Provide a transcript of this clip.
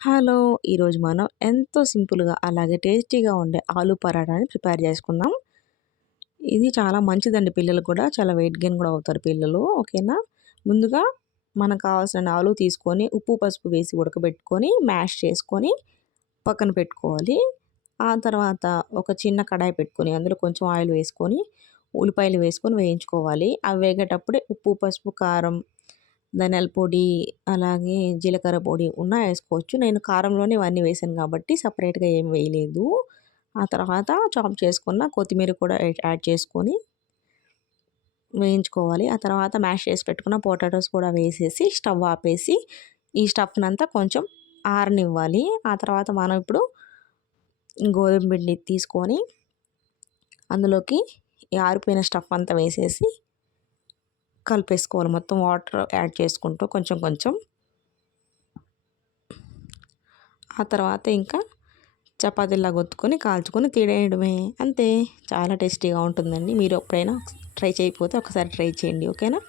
Hello! ఈరోజు మనం ఎంతో సింపుల్‌గా అలాగే టేస్టీగా ఉండే ఆలు పరాటాని ప్రిపేర్ చేసుకుందాం. ఇది చాలా మంచిదండి పిల్లలకి కూడా. చాలా వెయిట్ గెయిన్ కూడా అవుతారు పిల్లలు. ఓకేనా? ముందుగా మనకు కావాల్సిన ఆలు తీసుకొని ఉప్పు, పసుపు వేసి ఉడకబెట్టుకొని మ్యాష్ చేసుకొని పక్కన పెట్టుకోవాలి. ఆ తర్వాత ఒక చిన్న కడాయి పెట్టుకొని అందులో కొంచెం ఆయిల్ వేసుకొని ఉల్లిపాయలు వేసుకొని వేయించుకోవాలి. అవి వేగేటప్పుడే ఉప్పు, పసుపు, కారం, ధనియాల పొడి, అలాగే జీలకర్ర పొడి ఉన్నా ఏసుకోవచ్చు. నేను కారంలోనే ఇవన్నీ వేశాను కాబట్టి సెపరేట్‌గా ఏం వేయలేదు. ఆ తర్వాత చాప్ చేసుకున్న కొత్తిమీర కూడా యాడ్ చేసుకొని వేయించుకోవాలి. ఆ తర్వాత మ్యాష్ చేసి పెట్టుకున్న పొటాటోస్ కూడా వేసేసి స్టవ్ ఆపేసి ఈ స్టఫ్‌నంతా కొంచెం ఆరనివ్వాలి. ఆ తర్వాత మనం ఇప్పుడు గోధుమ పిండి తీసుకొని అందులోకి ఈ ఆరిపోయిన స్టఫ్ అంతా వేసేసి కలిపేసుకోవాలి. మొత్తం వాటర్ యాడ్ చేసుకుంటూ కొంచెం కొంచెం. ఆ తర్వాత ఇంకా చపాతీలాగా ఒత్తుకొని కాల్చుకొని తినేయడమే. అంతే. చాలా టేస్టీగా ఉంటుందండి. మీరు ఎప్పుడైనా ట్రై చేయకపోతే ఒకసారి ట్రై చేయండి. ఓకేనా?